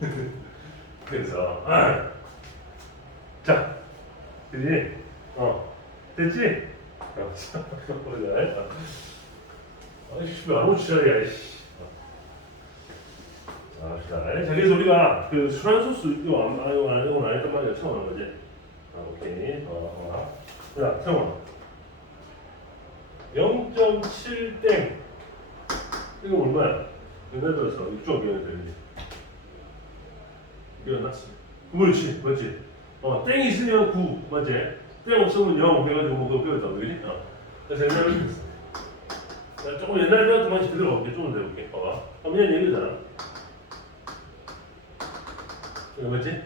그래서 아. 자, 그지? 어, 됐지? 어, 보자. 아이씨, 왜안 자리야, 이씨. 아, 자, 자, 그래서 우리가 그 순환소수 이거 안, 아, 이거 안, 이거 안 했단 말이야. 처음 하는 거지. 아, 오케이. 어, 어. 자, 태원. 0.7땡. 이거 얼마야? 옛날 들어서 이쪽 이어야 되지. 일어났어. 그렇지, 맞지? 어, 땡이 있으면 9, 맞지? 땡 없으면 0 해가지고 뭐 그거 배웠다, 그지? 어. 그래서 옛날에. 자, 조금 옛날에 배웠던 맛이 그대로 가볼게. 조금 더 해볼게. 봐봐. 한번 얘기잖아. 이거 맞지?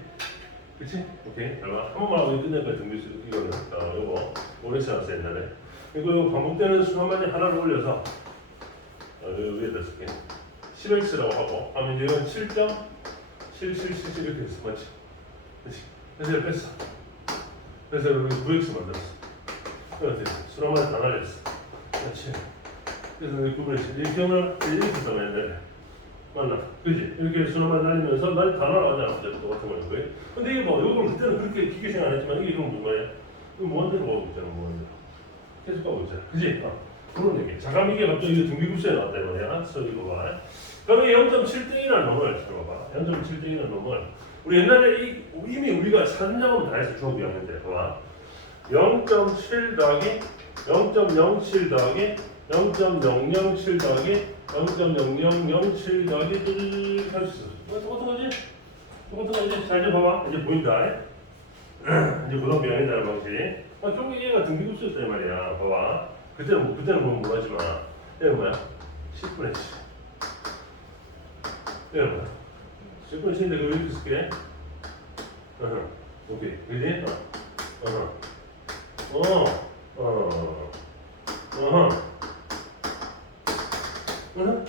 그치? 오케이. 잘 봐. 한 번만 하고 끝낼까 등비수 이거는. 어, 요거. 오래 써놨어, 옛날에. 그리고 이거 반복되는 수 한 마디 하나를 올려서 어, 요 위에다 쓸게. 10x라고 하고 하면 이 7.7777 이렇게 됐어. 맞지? 그치? 그래서 뺐어. 그래서 여기 9x 만들었어. 그래서 수라만 다 날렸어. 그렇지? 그래서 여기 9x 이렇게 하면 이렇게 쓰면 옛날에. 맞나? 그지? 이렇게 수로만 날리면서 날다 날아가잖아. 어차피 똑같은 거는 거예요. 근데 이게 뭐, 이걸 그때는 그렇게 깊게 생각 안 했지만 이게 이건 뭔가요? 이거 무한대로 가고 있잖아, 무한대로. 계속 가고 있잖아. 그지? 어. 그런 얘기. 잠깐 이게 갑자기 등비급수에 나왔다 말이야. 그래서 이거 봐. 그러면 0.7등이라는 놈을, 들어봐. 0.7등이라는 놈을. 우리 옛날에 이, 이미 우리가 사전작업을 다 2학년 때. 봐봐. 0.7 더하기 0.07 더하기 0.007 더하기 0.0007 더하기 할수 있어. 똑같은 거지? 똑같은 거지? 자 이제 봐봐. 이제 보인다. 이제 고등학교 2학년이라는 방식. 아, 결국 얘가 등비급수였단 말이야. 봐봐. 그때는 뭐, 그때는 뭐 뭐하지만 얘는 뭐야? 10분의 10. 뭐야? 10분의 10인데 그거 이렇게 쓸게. 어허. 오케이. 그지? 어. 어허. 어, 어, 어허. 어허.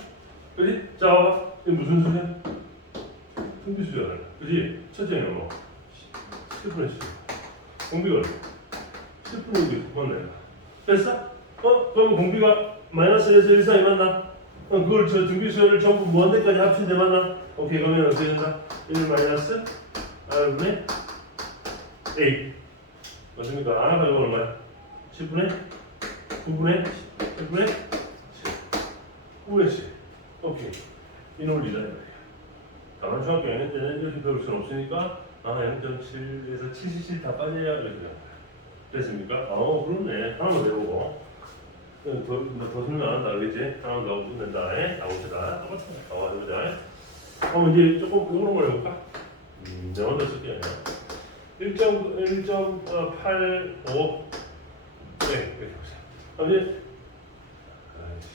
그지? 자, 봐봐. 이게 무슨 수냐? 등비수잖아. 그지? 첫째 영어. 10분의 10. 공비가 10분의 6. 맞네. 됐어? 어? 그럼 공비가 마이너스 1에서 1 사이 맞나? 어, 그걸 저 등비수열을 전부 무한대까지 합친 데 맞나? 오케이, 그러면 어떻게 된다? 1 마이너스 R분의 A. 맞습니까? 아, 이거 얼마야? 10분의 9분의 10분의 10. 9분의 10. 오케이. 이놈을 리자 다른 중학교 N년 때는 이렇게 배울 수는 없으니까 아, 0.7에서 77 다 빠져야 돼요. 됐습니까? 어, 그렇네. 하나만 외우고. 더, 더, 더 설명 안 한다, 그지? 하나만 더 붙는다, 에? 나옵시다. 어, 해보자. 그럼 이제 조금 이런 걸 해볼까? 음, 영어 더 쓸게 아니야. 1.1.85 네, 이렇게 보세요. 그럼 이제 아이씨.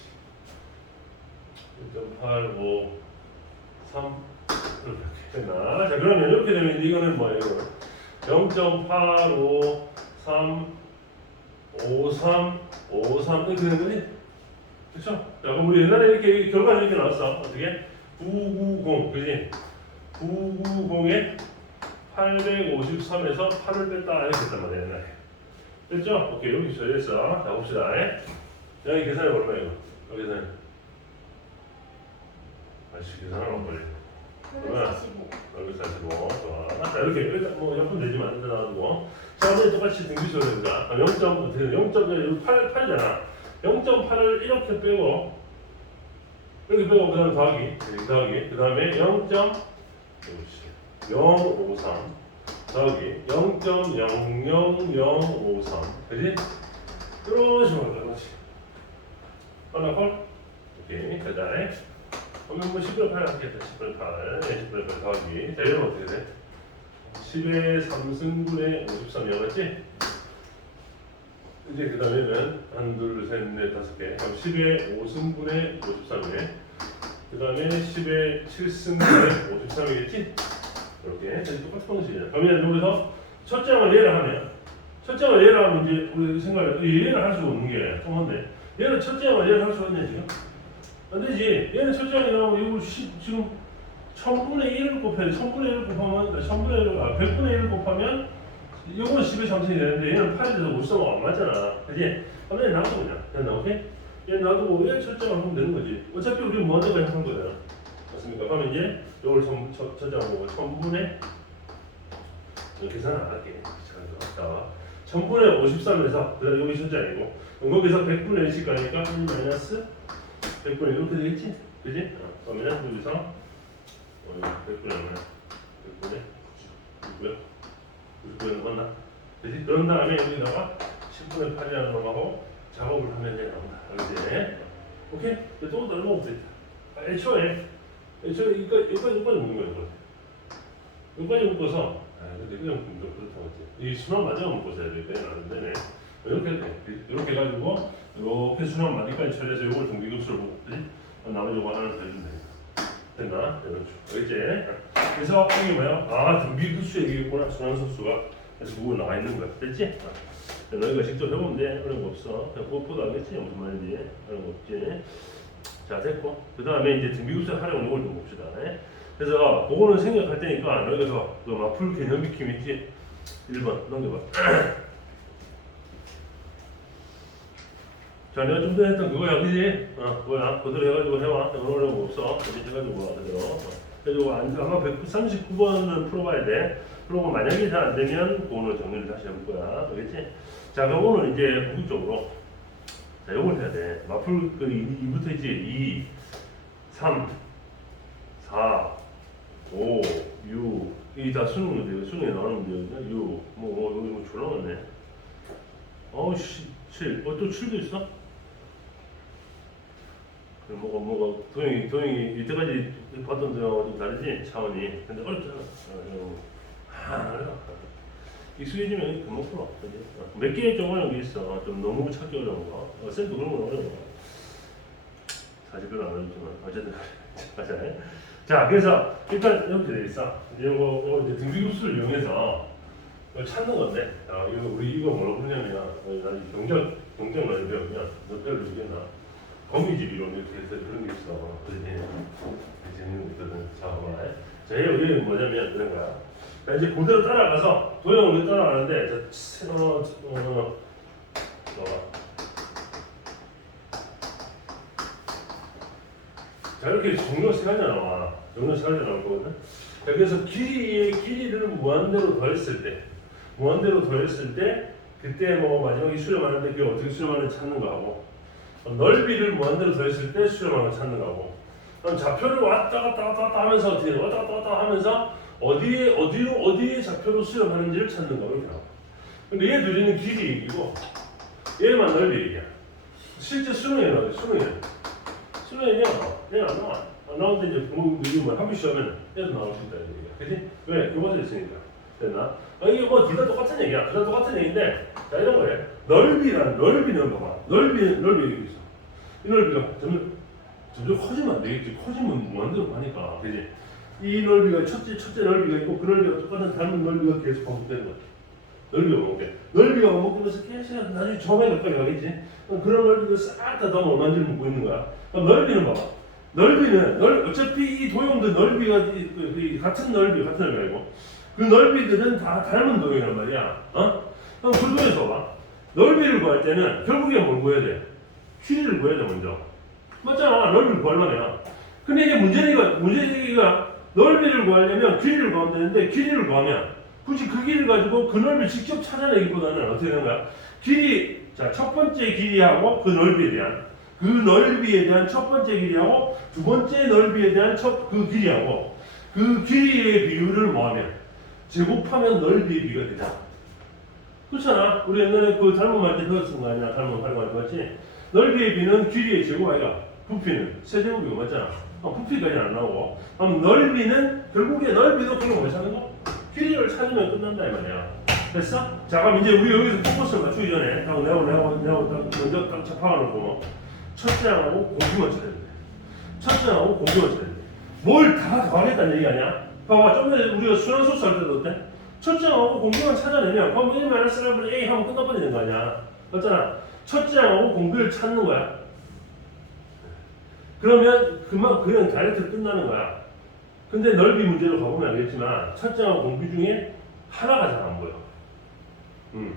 1.85 3 이렇게 됐나? 자 그러면 이렇게 되면 이거는 뭐예요? 0.85 3 53 53 이렇게 되는 거지? 그렇죠? 자 그럼 우리 옛날에 이렇게 결과는 이렇게 나왔어. 어떻게? 990 그지? 990에 853에서 8을 뺐다 이렇게 했단 말이야 옛날에 됐죠? 오케이 여기 됐어 자 봅시다 에? 여기 계산해 얼마예요? 여기 계산 아씨 계산하면 빨리 얼마야? 45. 여기 45 좋아 자 이렇게 일단 뭐 몇분 되지만 일단 놔두고 자 이제 똑같이 등비수가 됩니다 0. 어떻게 0. 8, 8이잖아. 0.8을 이렇게 빼고 이렇게 빼고 그 다음에 더하기. 이렇게 더하기. 그 다음에 0. 053 더하기. 0.00053 그지? 이런 식으로 하는 거지. 하나 콜? 오케이. 가자. 그러면 뭐 10분의 8 하겠다. 10분의 8 네, 10분의 8 더하기. 자 이러면 어떻게 돼? 10의 3승분의 53이야 맞지? 이제 그 다음에는 한, 둘, 셋, 넷, 다섯 개 그럼 10의 5승분의 53이네 그 다음에 10의 7승분의 53이겠지? 이렇게 똑같은 방식이에요. 그러면 여기서 첫째 항을 얘를 하면 첫째 항을 얘를 하면 이제 우리 생각해 얘를 할수 없는 게 통한데 얘는 첫째 항을 얘를 할수 있냐 지금? 안 되지. 얘는 첫째 항이 나오면 이거 시, 지금 천분의 1을 곱해야 돼. 천분의 1을 곱하면 천분의 1을 아, 100분의 1을 곱하면 이거는 10의 3승이 되는데 얘는 8이 돼서 못쓰면 안 맞잖아. 그지? 그럼 얘 놔둬 그냥. 그냥 놔 오케이? 얘 놔두고 얘항 하면 되는 거지. 어차피 우리 먼저가 하는 거야. 맞습니까? 그러면 이제 이걸 전, 첫, 첫째 보고 천분의 계산 안 할게. 자, 천분의 53에서 그다음 여기 숫자 아니고 거기서 100분의 1씩 가니까 1 마이너스 100분의 1 이렇게 되겠지? 그지? 어, 그러면 여기서 어, 100분의 얼마야? 100분의 99요? 99는 맞나? 그지? 그런 다음에 여기다가 10분의 8이라는 놈하고 작업을 하면 이제 나온다. 알겠지? 오케이? 이제 또 다른 거 없어. 애초에 애초에 이거 이거 이거 묶는 거야 이거. 여기까지 묶어서 아 근데 그냥 좀 그렇다고 했지 이 순환 마디만 묶어서 해야 돼 안 되네 이렇게 돼 이렇게 해가지고 이렇게 순환 마디까지 처리해서 이걸 보고 그지 나머지 이거 하나를 더 해주면 되 됐나? 이런 쪽 알겠지? 그래서 이게 뭐야? 아 등비급수 얘기겠구나 순환소수가 그래서 그거 나와 있는 거야 됐지? 아, 너희가 직접 해보면 돼 그런 거 없어 그것보다 알겠지? 무슨 말인지 그런 거 없지 자 됐고 그 다음에 이제 등비급수 활용 이걸 좀 봅시다 예? 그래서 그거는 생각할 테니까 너희가 더 그 마풀 개념 익힘 있지? 1번 넘겨봐 자 내가 좀 전에 했던 그거야 그지? 어 그거야 그대로 해가지고 해와 거 없어 그지 해가지고 와 그대로 어. 그래가지고 안- 아마 139번은 풀어봐야 돼 그러고 만약에 잘 안 되면 그거는 정리를 다시 해볼 거야 알겠지? 자 오늘 이제 본격적으로 자 요걸 해야 돼 마풀 그 2부터 이제 2 3 4 5, 6, 이게 다 수능 문제예요. 수능에 나오는 문제거든요. 6, 뭐, 뭐 여기 뭐 졸라 많네. 어우, 씨, 7. 어, 또 7도 있어? 그 뭐가, 뭐가, 도영이, 도영이, 이때까지 봤던 도영하고 좀 다르지? 차원이. 근데 어렵잖아. 어, 아. 익숙해지면 금방 풀어. 몇 개의 좀 어려운 게 있어. 좀 너무 찾기 어려운 거. 어, 쌤도 그런 건 어려워. 사실 별로 안 어렵지만. 어쨌든, 맞아. 자, 그래서 일단 이렇게 돼 있어. 이거, 이거 이제 등비급수를 이용해서 이걸 찾는 건데, 아, 이거 우리 이거 뭐라고 부르냐면, 어, 나 경적 경적 말을 배우면 너 별로 이게나 거미집 이론 이렇게 해서 그런 게 있어. 그지? 재밌는 거 있거든. 자, 얘 뭐냐면 그런 거야. 자, 이제 그대로 따라가서 도형으로 따라가는데, 자, 치- 어, 어, 어, 어, 자 이렇게 종료 세 가지가 나와. 종료 세 가지가 나올 거거든. 자, 그래서 길이의 길이를 무한대로 더했을 때, 무한대로 더했을 때, 그때 뭐 마지막에 수렴하는데 그게 어떻게 수렴하는지 찾는 거하고, 어, 넓이를 무한대로 더했을 때 수렴하는 거 찾는 거하고, 그럼 좌표를 왔다 갔다 왔다 갔다 하면서 어떻게 돼? 왔다 갔다 왔다 하면서 어디에 어디로 어디에 좌표로 수렴하는지를 찾는 거 이렇게. 근데 얘 둘이는 길이 얘기고, 얘만 넓이 얘기야. 실제 수능에 나와. 수능에. 수능에는 얘는 안 나와. 안 나오는데 이제 뭐 학교 시험에는 얘도 나올 수 있다는 얘기야. 그지? 왜? 교과서에 있으니까. 됐나? 아, 이게 뭐, 둘 다 똑같은 얘기야. 둘 다 똑같은 얘기인데, 자, 이런 거래. 넓이란, 넓이는 봐봐. 넓이, 넓이 얘기 있어. 이 넓이가 점점, 점점 커지면 안 되겠지. 커지면 무한대로 가니까. 그지? 이 넓이가 첫째, 첫째 넓이가 있고, 그 넓이가 똑같은 닮은 넓이가 계속 반복되는 거야. 넓이가 반복돼. 넓이가 반복되면서 계속 나중에 점에 가까이 가겠지? 그런 넓이를 싹 다 넘어 얼마인지를 묻고 있는 거야. 넓이는 봐봐. 넓이는 넓 어차피 이 도형도 넓이가 이- 그- 그 같은 넓이 같은 넓이 아니고 그 넓이들은 다 닮은 도형이란 말이야. 어? 그럼 불교에서 봐. 넓이를 구할 때는 결국에 뭘 구해야 돼? 길이를 구해야 돼 먼저. 맞잖아. 넓이를 구하려면. 근데 이제 문제가 문제가 넓이를 구하려면 길이를 구하면 되는데 길이를 구하면 굳이 그 길이를 가지고 그 넓이를 직접 찾아내기보다는 어떻게 되는 거야? 길이 자첫 번째 길이하고 그 넓이에 대한 그 넓이에 대한 첫 번째 길이하고 두 번째 넓이에 대한 첫 그 길이하고 그 길이의 비율을 뭐하면 제곱하면 넓이의 비가 되잖아. 그렇잖아. 우리 옛날에 그 닮은 말때 배웠던 거 아니야? 닮은 닮은 말 맞지? 넓이의 비는 길이의 제곱 아이가 부피는 세제곱이고 맞잖아. 아, 부피까지는 안 나오고 그럼 넓이는 결국에 넓이도 그걸 뭐 찾는 거? 길이를 찾으면 끝난다 이 말이야. 됐어? 자 그럼 이제 우리 여기서 포커스를 맞추기 전에 딱 내가 내가 내가 딱 먼저 딱 잡아놓고 첫째 항하고 공기만 쳐야 돼. 첫째 항하고 공기만 쳐야 돼. 뭘 다 더하겠다는 얘기 아니야? 봐봐 좀 전에 우리가 순환소수 할 때도 어때? 첫째 항하고 공기만 찾아내면 그럼 1 마이너스 1분의 A 하면 끝나버리는 거 아니야? 맞잖아. 첫째 항하고 공기를 찾는 거야. 그러면 그만 그냥 다이렉트 끝나는 거야. 근데 넓이 문제로 가보면 알겠지만 첫째하고 공기 중에 하나가 잘 안 보여. 음,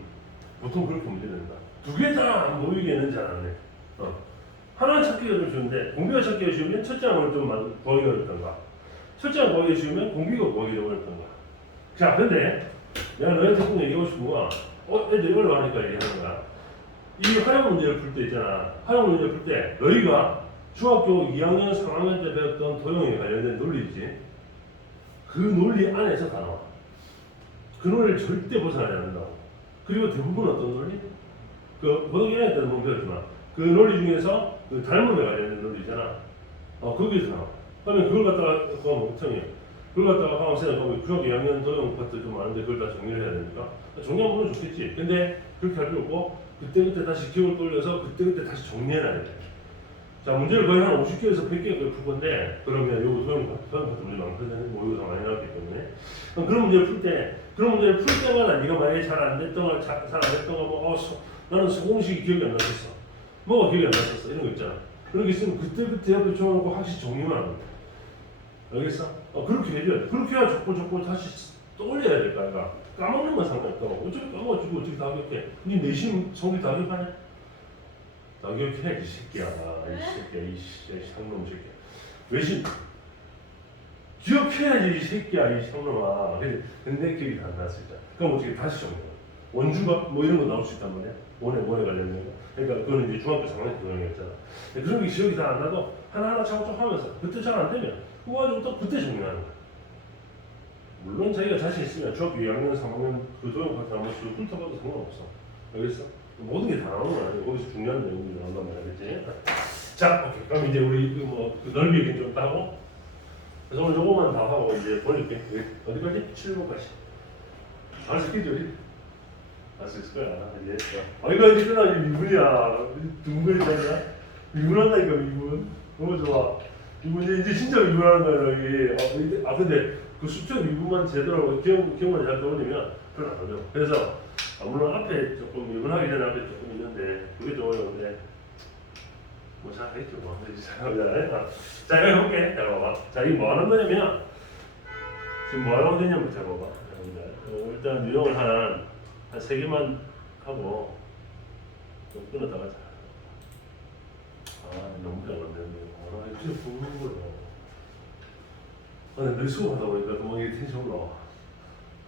보통 그렇게 문제된다. 두 개 다 안 보이게는 잘안 해. 어. 하나는 찾기가 좀 쉬운데 공비가 찾기가 쉬우면 첫째 항을 좀 만- 구하기가 어렵던가 첫째 항 구하기가 쉬우면 공비가 구하기 좀 어렵던가 자 근데 내가 너희한테 꼭 얘기하고 싶은 거야 어? 애들 이걸로 하니까 얘기하는 거야 이 활용 문제를 풀 때 있잖아 활용 문제를 풀 때 너희가 중학교 2학년 3학년 때 배웠던 도형에 관련된 논리지 그 논리 안에서 다 나와 그 논리를 절대 벗어나지 않는다고 그리고 대부분 어떤 논리? 그 고등학교 1학년 때는 못 배웠지만 그 논리 중에서 그 닮음에 관련된 논리 있잖아. 어 거기서 나와. 그러면 그걸 갖다가 그거 멍청이. 그걸 갖다가 하면 생각하면 중학교 2학년 도형 파트 좀 많은데 그걸 다 정리를 해야 되니까 정리하면 물론 좋겠지. 근데 그렇게 할 필요 없고 그때 그때 다시 기억을 돌려서 그때 그때 다시 정리해놔야 돼. 자 문제를 거의 한 50개에서 100개 풀 건데 그러면 요거 파트 도형 파트 문제 많거든. 모의고사 많이 나왔기 때문에 그런 문제를 풀 때 그런 문제를 풀 때마다 네가 만약에 잘 안 됐던 거잘안 됐던 거뭐 어, 소- 나는 소공식이 기억이 안 났었어. 뭐가 기억이 안 났었어. 이런 거 있잖아. 그런 게 있으면 그때그때 옆에 적어놓고 확실히 정리만 하면 돼. 알겠어? 어, 그렇게 해줘야 돼. 그렇게 해야 자꾸 자꾸 다시 떠올려야 될까, 아이가. 까먹는 건 상관없다고. 어차피 까먹어지고 어떻게 다 기억해. 네 내신 성비 다 기억하냐? 다 기억해야지, 이 새끼야. 이 새끼야, 이 씨, 이 상놈 새끼야. 외신 기억해야지, 이 새끼야, 이 상놈아. 근데, 근데 기억이 다안 났을 때. 그럼 어떻게 다시 정리해? 원주가 뭐 이런 거 나올 수 있단 말이야. 원에 원에 관련된 거. 그러니까 그거는 이제 중학교 3학년 교양이었잖아. 근데 그런 게 기억이 다 안 나도 하나하나 차곡차곡 하면서 그때 잘 안 되면 또 그때 정리하는 거야. 물론 자기가 자신 있으면 중학교 2학년, 3학년 그 도형 파트 한 번씩 훑어봐도 상관없어. 알겠어? 모든 게 다 나오는 건 아니고 거기서 중요한 내용이 나온단 말이야, 그치? 자, 오케이. 그럼 이제 우리 그 뭐 그 넓이 얘기 좀 따고 그래서 오늘 요거만 다 하고 이제 보낼게. 어디까지? 7번까지. 잘 스케줄이? 할수 있을 거야. 이제. 아 이거 이제 끝나지 미분이야. 둥글잖아. 미분한다니까 미분. 너무 좋아. 이제 이제 진짜 미분하는 거야 여기. 아, 아 근데 그 수평 미분만 제대로 기억 기억만 잘 떠올리면 별로 안 어려워. 그래서 아, 물론 앞에 조금 미분하기 전에 앞에 조금 있는데 그게 좀 어려운데. 뭐 잘하겠죠 뭐. 잘하자. 아, 자 이거 해볼게. 자 봐봐. 자 이거 뭐 하는 거냐면 지금 뭐 하려고 되냐면 자 봐봐. 어, 일단 유형을 한한세 개만 하고 좀 끊었다가 자. 아 너무 잘 만드는데 아 진짜 부는 거야. 아 근데 늘 수업하다 보니까 이게 텐션 올라와.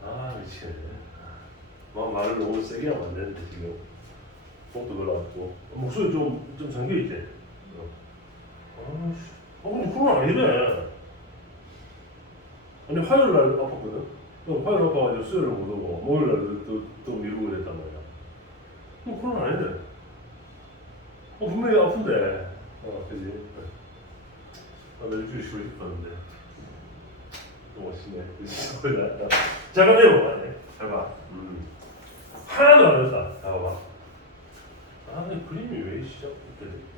아 미치겠네. 막 말을 너무 세게 하면 안 되는데 지금 목도 올라왔고 목소리 좀 좀 잠겨 있지. 어. 아씨, 아 근데 그건 아니네. 아니 화요일 날 아팠거든. 또 화요일 아파가지고 수요일을 못 오고 목요일 날도 또, 또 미루고 그랬단 말이야. 뭐 그건 아닌데. 어 분명히 아픈데. 어 그지. 아 일주일 쉬고 싶었는데. 또 멋있네. 그지. 자 그럼 해봐. 잘 봐. 음. 하나도 안. 자 봐봐. 아 근데 그림이 왜 시작?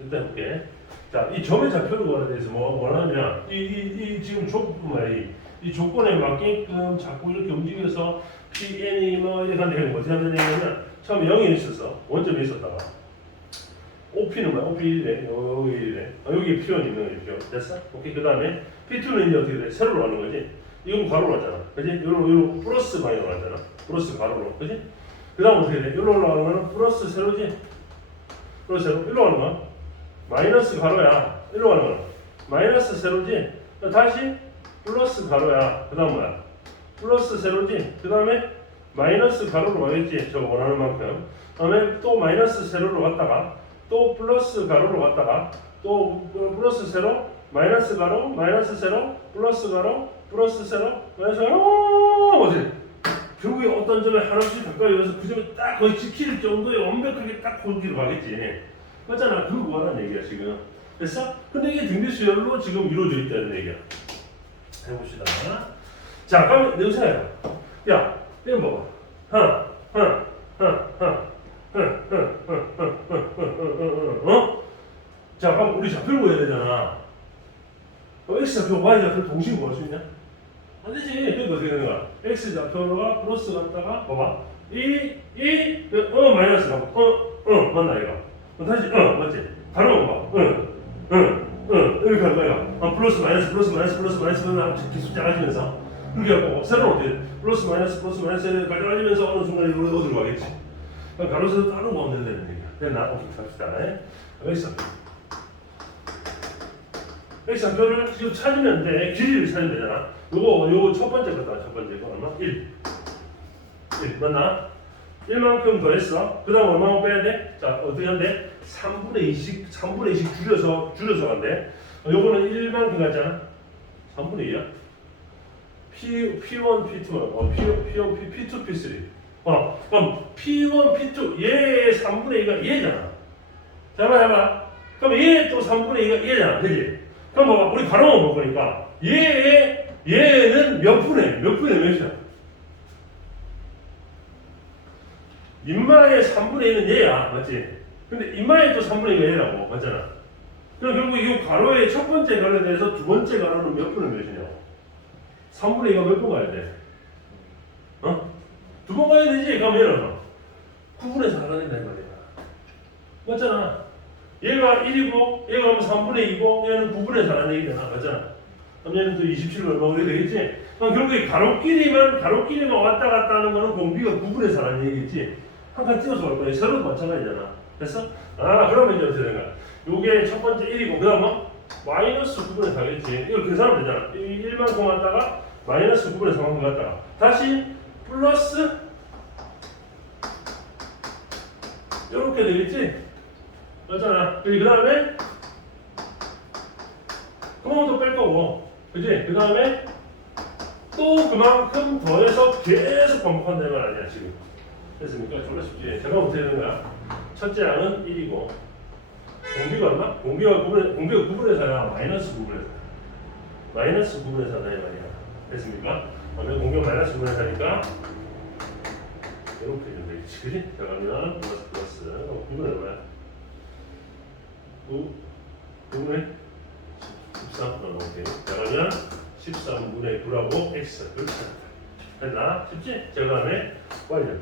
일단 볼게. 자, 이 점의 좌표를 구하는 데서 뭐 원하면 이, 이, 이 지금 조건이 이 조건에 맞게끔 자꾸 이렇게 움직여서 PN이 뭐 이렇게 하는데 어떻게 하는 얘기냐면 처음에 0이 있었어 원점이 있었다가 OP는 뭐야? OP1이래 여기 이래 어, 여기 P1 있는 거죠 됐어? 오케이 그 다음에 P2는 이제 어떻게 돼? 세로로 가는 거지 이건 가로로 가잖아 그지? 요로 요로 플러스 방향으로 가잖아 플러스 가로로 그지? 그 다음 어떻게 돼? 올라가는 거는 플러스 세로지 플러스 세로 일로 가는 거야 마이너스 가로야. 일로 가는 거야. 마이너스 세로지. 다시 플러스 가로야. 그 다음 뭐야? 플러스 세로지. 그 다음에 마이너스 가로로 가겠지. 저거 원하는 만큼. 그 다음에 또 마이너스 세로로 갔다가 또 플러스 가로로 갔다가 또 플러스 세로 마이너스 가로 마이너스 세로 플러스 가로 플러스 세로 마이너스 가로 어디 결국에 어떤 점에 하나씩 가까이 와서 그 점에 딱 거의 지킬 정도의 완벽하게 딱 거기로 가겠지. 맞잖아. 그거 뭐하는 얘기야 지금. 됐어? 근데 이게 등비수열로 지금 이루어져 있다는 얘기야. 해봅시다. 자, 그럼 여기서야. 야, 이거 봐봐. 하나, 하나, 하나, 하나, 어? 자, 그럼 우리 좌표를 구해야 되잖아. 그럼 x 좌표, y 좌표 동시에 구할 수 있냐? 안 되지. 그러니까 어떻게 되는 거야? x 좌표가 플러스 갔다가 봐봐. 이, 이, 어 마이너스 가. 어, 어 맞나 이거? 어, 다시 어 맞지? 바로 봐. 응, 응, 응 이렇게 하는 거야. 어, 플러스 마이너스 플러스 마이너스 플러스 마이너스 마이너스 계속 작아지면서 그렇게 하고 세로는 어떻게? 플러스 마이너스 플러스 마이너스 작아지면서 어느 순간 이거 어디로 가겠지? 가로세로 따로 가면 된다는 얘기야. 됐나? 오케이 갑시다. 알겠어? x 좌표를 지금 찾으면 돼. 길이를 찾으면 되잖아. 요거 요거 첫 번째 거다. 첫 번째 거 얼마? 1. 1 맞나? 1만큼 더했어. 그 다음 얼마만 빼야 돼? 자 어떻게 한대? 3분의 2씩 3분의 2씩 줄여서 줄여서 간대. 어, 요거는 1만큼 같잖아. 3분의 2야. P P1 P2 어 P P1 P P2 P3. 어 그럼 P1 P2 얘 3분의 2가 얘잖아. 잡아 잡아. 그럼 얘또 3분의 2가 얘잖아. 그지? 그럼 봐봐 우리 가로만 볼 거니까 얘 얘는 몇 분의 몇 분의 몇이야? 인마의 3분의 1은 얘야, 맞지? 근데 인마의 또 3분의 2가 얘라고, 맞잖아. 그럼 결국 이 가로의 첫 번째 가로에 대해서 두 번째 가로는 몇 분의 몇이냐고? 3분의 2가 몇번 가야 돼? 어? 두 번 가야 되지? 얘는 9분의 4가 된다, 이 말이야. 맞잖아. 얘가 1이고, 얘가 하면 3분의 2고, 얘는 9분의 4라는 얘기잖아. 맞잖아. 그럼 얘는 또 27을 얼마 오게 되겠지? 그럼 결국에 가로끼리만, 가로끼리만 왔다 갔다 하는 거는 공비가 9분의 4라는 얘기겠지? 한 칸 띄워서 갈 거야. 서로도 마찬가지잖아. 됐어? 아, 그러면 이제 어떻게 되는가? 요게 첫 번째 1이고, 그 다음은 마이너스 9분의 4겠지. 이걸 계산하면 되잖아. 1만큼 왔다가 마이너스 9분의 4만큼 갔다가 다시 플러스 이렇게 되겠지? 맞잖아. 그 다음에 그만큼 뺄 거고, 그지? 그 다음에 또 그만큼 더해서 계속 반복한다는 말 아니야 지금. 됐습니까? 졸라 쉽지. 제가 어떻게 되는 거야? 첫째 항은 1이고 공비가 얼마? 공비가 9분의, 공비가 9분의 4야. 마이너스 9분의 4. 마이너스 9분의 4다 이 말이야. 됐습니까? 그러면 공비가 마이너스 9분의 4니까 이렇게 되면 되겠지. 자 그러면 플러스 플러스 9분의 얼마야? 9 9분의 13 어, 오케이. 자 그러면 13분의 9라고 x 그렇지 됐나? 쉽지? 자 그 다음에 y 좌표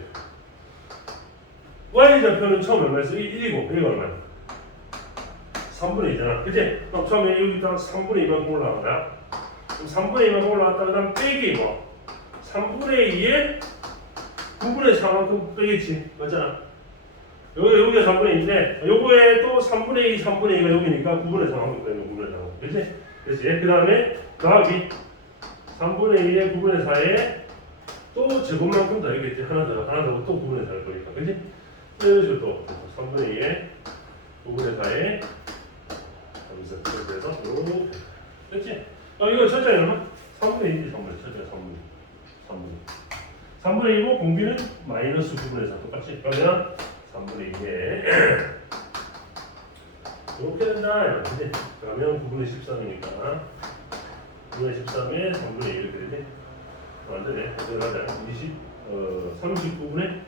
y 좌표는 처음 얼마였어? 1이고 여기가 얼마야? 3분의 2잖아 그치? 그럼 처음에 여기다 3분의 2만큼 올라간 거야 그럼 3분의 2만큼 올라갔다 그 다음 빼기 뭐 3분의 2에 9분의 4만큼 빼겠지 맞잖아 여기, 여기가 3분의 2인데 요거에 또 3분의 2, 3분의 2가 여기니까 9분의 4만큼 빼면 9분의 4만큼 그치? 그치? 그 다음에 더하기 3분의 2에 9분의 4에 또 제곱만큼 더하겠지 하나 더 하나 더 또 9분의 4일 거니까 그치? 이런 식으로 또 3분의 2에 9분의 4에 하면서 이렇게 해서 요렇게 됐지? 어 이거 첫째 얼마? 3분의 1이지 3분의 첫째 3분의 3분의 3분의 2고 공비는 마이너스 9분의 4 똑같이 그러면 3분의 2에 이렇게 된다 그지? 그러면 9분의 13이니까 9분의 13에 3분의 1 이렇게 되지? 완전히 그대로 하자 20, 어, 39분의